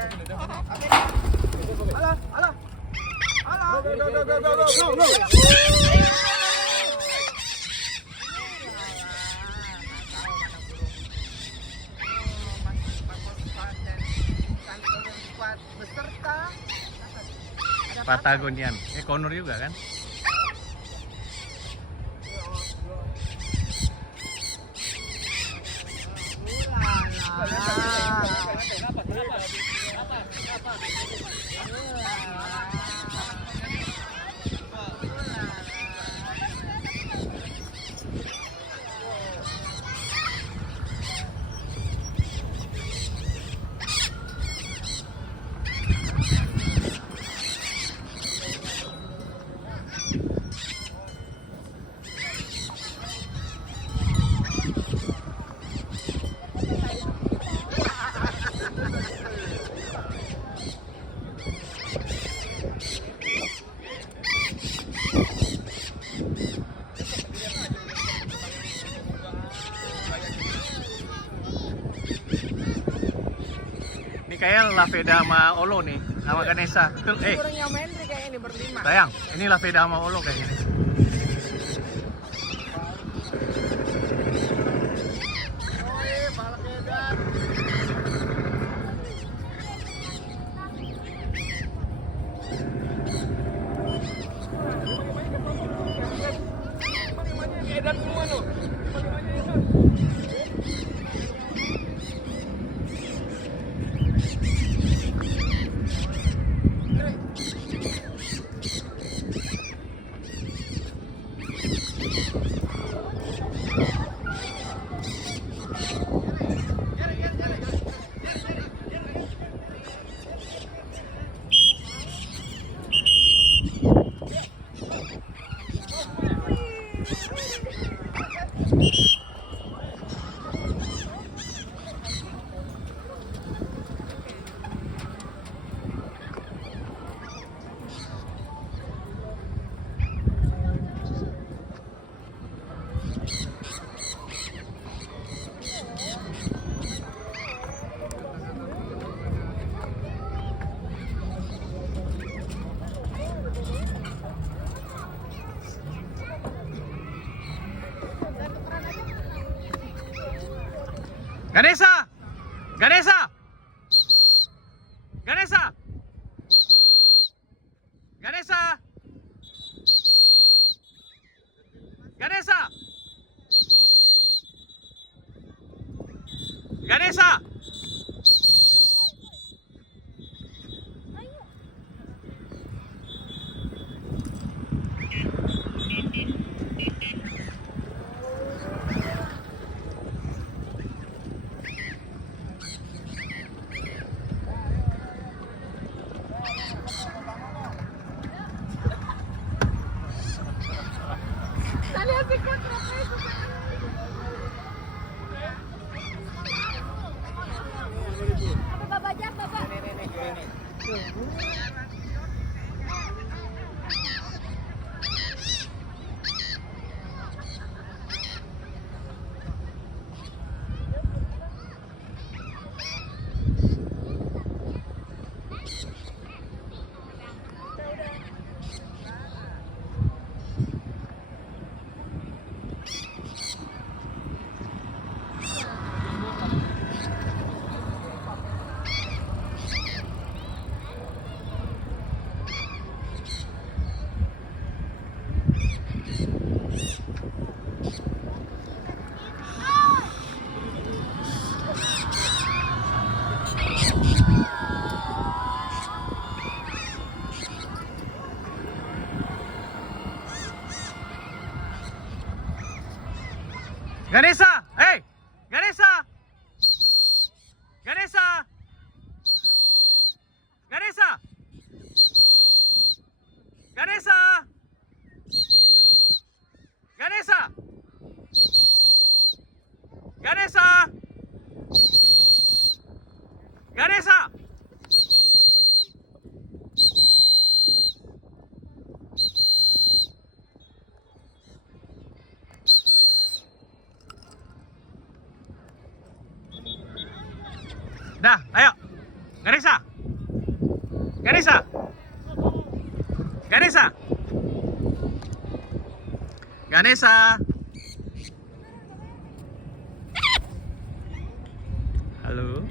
Halo, halo. Halo. Go. Beserta Patagonian. Connor juga kan? Ini kayak Laveda sama Olo nih, sama Ganesha. Betul, orang yang main kayak ini berlima. sayang, ini Laveda sama Olo kayak gini. Edan semua tuh. Ganesha! Ganesha! Ganesha! Ganesha! Ganesha! Ganesha! Ganesha! Hey! Ganesha! Ganesha! Ganesha! Ganesha! Ganesha! Ganesha! Ganesha! Dah, ayo. Ganesha. Ganesa. Ganesa. Ganesa. Halo.